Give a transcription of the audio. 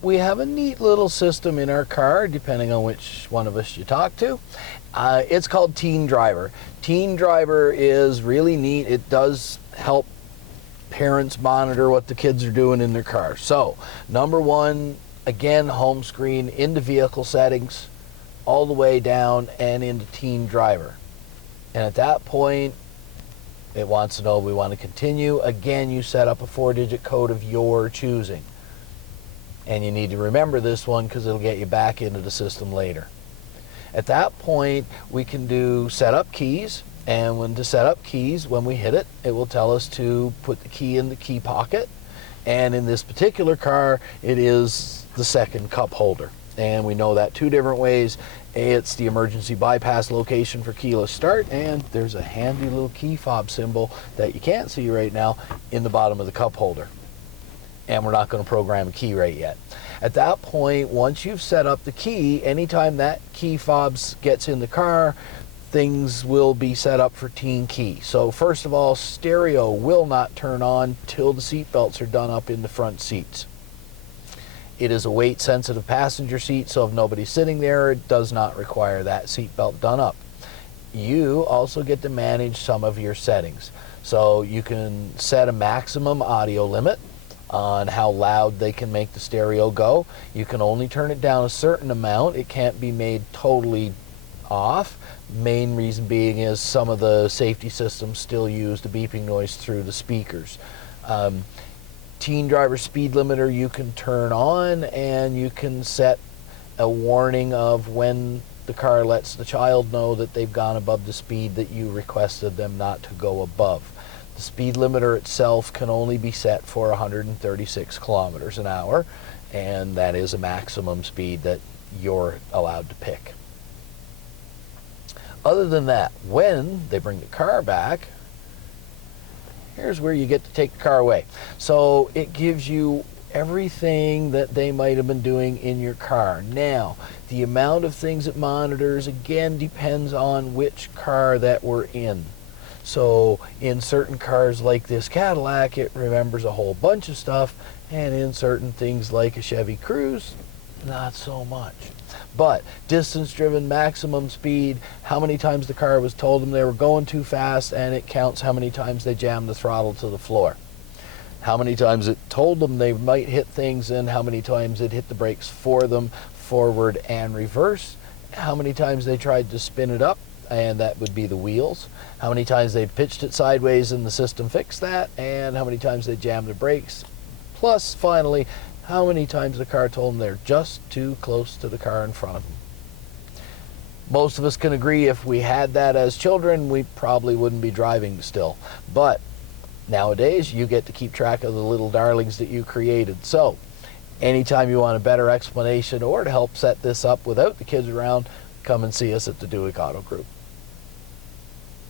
We have a neat little system in our car, depending on which one of us you talk to. It's called Teen Driver. Teen Driver is really neat. It does help parents monitor what the kids are doing in their car. So, number one, again, home screen into vehicle settings, all the way down and into Teen Driver. And at that point, it wants to know we want to continue. Again, you set up a 4-digit code of your choosing. And you need to remember this one because it'll get you back into the system later. At that point, we can do setup keys. And when to set up keys, when we hit it, it will tell us to put the key in the key pocket. And in this particular car, it is the second cup holder. And we know that two different ways. It's the emergency bypass location for keyless start, and there's a handy little key fob symbol that you can't see right now in the bottom of the cup holder. And we're not going to program a key right yet. At that point, once you've set up the key, anytime that key fob gets in the car, things will be set up for teen key. So first of all, stereo will not turn on till the seat belts are done up in the front seats. It is a weight-sensitive passenger seat, so if nobody's sitting there, it does not require that seatbelt done up. You also get to manage some of your settings. So you can set a maximum audio limit on how loud they can make the stereo go. You can only turn it down a certain amount. It can't be made totally off. Main reason being is some of the safety systems still use the beeping noise through the speakers. Teen Driver speed limiter you can turn on, and you can set a warning of when the car lets the child know that they've gone above the speed that you requested them not to go above. The speed limiter itself can only be set for 136 kilometers an hour, and that is a maximum speed that you're allowed to pick. Other than that, when they bring the car back, here's where you get to take the car away. So it gives you everything that they might have been doing in your car. Now, the amount of things it monitors, again, depends on which car that we're in. So in certain cars like this Cadillac, it remembers a whole bunch of stuff, and in certain things like a Chevy Cruze, not so much. But distance driven, maximum speed, how many times the car was told them they were going too fast, and it counts how many times they jammed the throttle to the floor. How many times it told them they might hit things, and how many times it hit the brakes for them, forward and reverse. How many times they tried to spin it up, and that would be the wheels. How many times they pitched it sideways and the system fixed that, and how many times they jammed the brakes. Plus, finally, how many times the car told them they're just too close to the car in front of them. Most of us can agree if we had that as children, we probably wouldn't be driving still. But nowadays, you get to keep track of the little darlings that you created. So, anytime you want a better explanation or to help set this up without the kids around, come and see us at the Buick Auto Group.